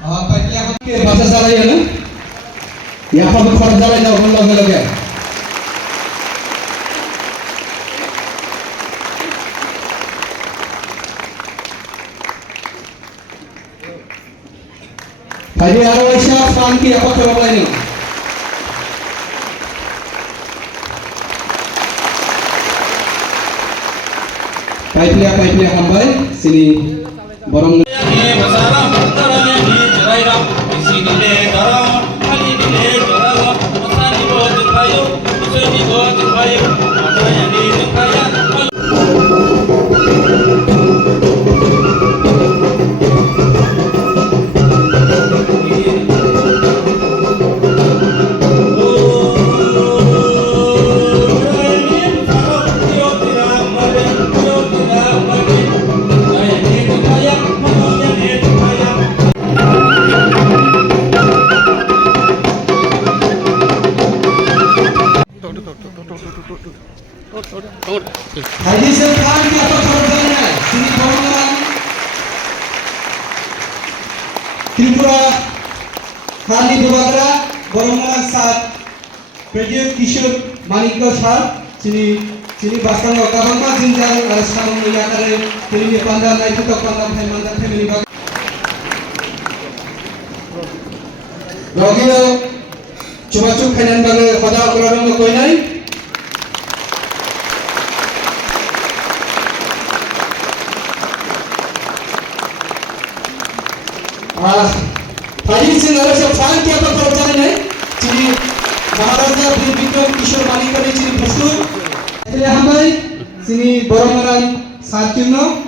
Paitliya bahasa Jalai ya, ya apa berkorban Jalai jauh lagi. Tadi ada Aisyah Franky apa kerana ini? Paitliya hambai sini borong. Haji Serkan di atas korbannya, sini Borongman, Tripura, Handi Bubakra, Borongman saat Prajurit Kishore Manikko Shah, sini Baskan Kabangma Jinjang Arasam Miyakare, Tiri Pandan Naitu Pandan Hemanda Family Bag. Rogino, cuma-cuma kainan bagai pada orang koinai. Tadi saya nak fan apa kerja ni? Jadi Maharaja Vikram Kishore Manikko ni jadi bersul. Jadi hambai sini Borongman Sarkino,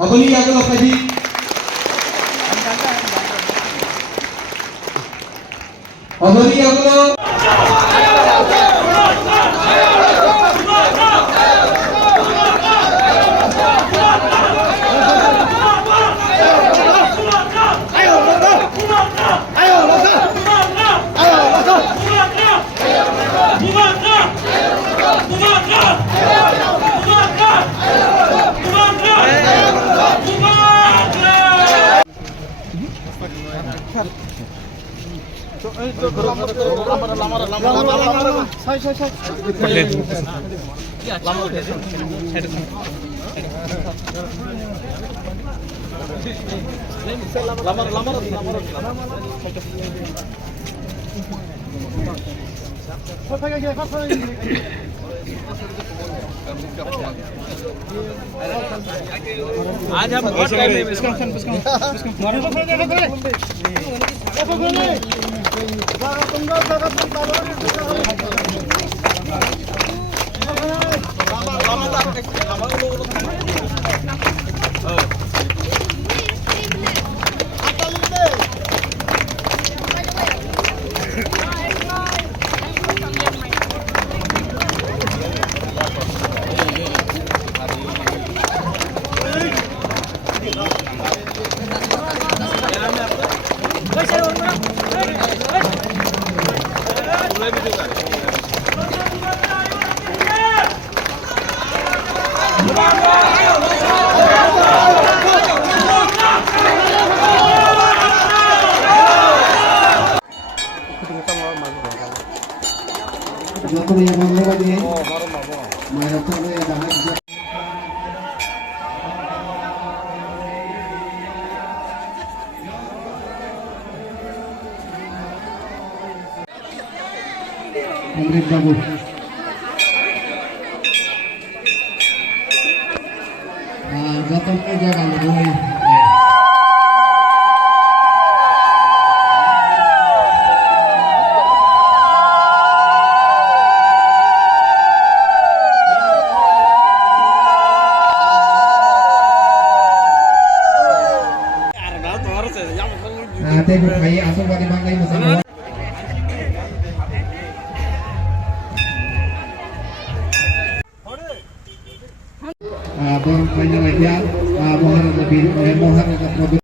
abani aku nak tadi. Abani aku nak. आज हम बहुत time में इसका Jokowi yang mau lagi, mana tahu ya dah. Amrit Babu. Gautam को जगह लगाई. Nanti berkaya asal bagi bangkai bersama. Borong banyak lagi, mohon lebih, mohon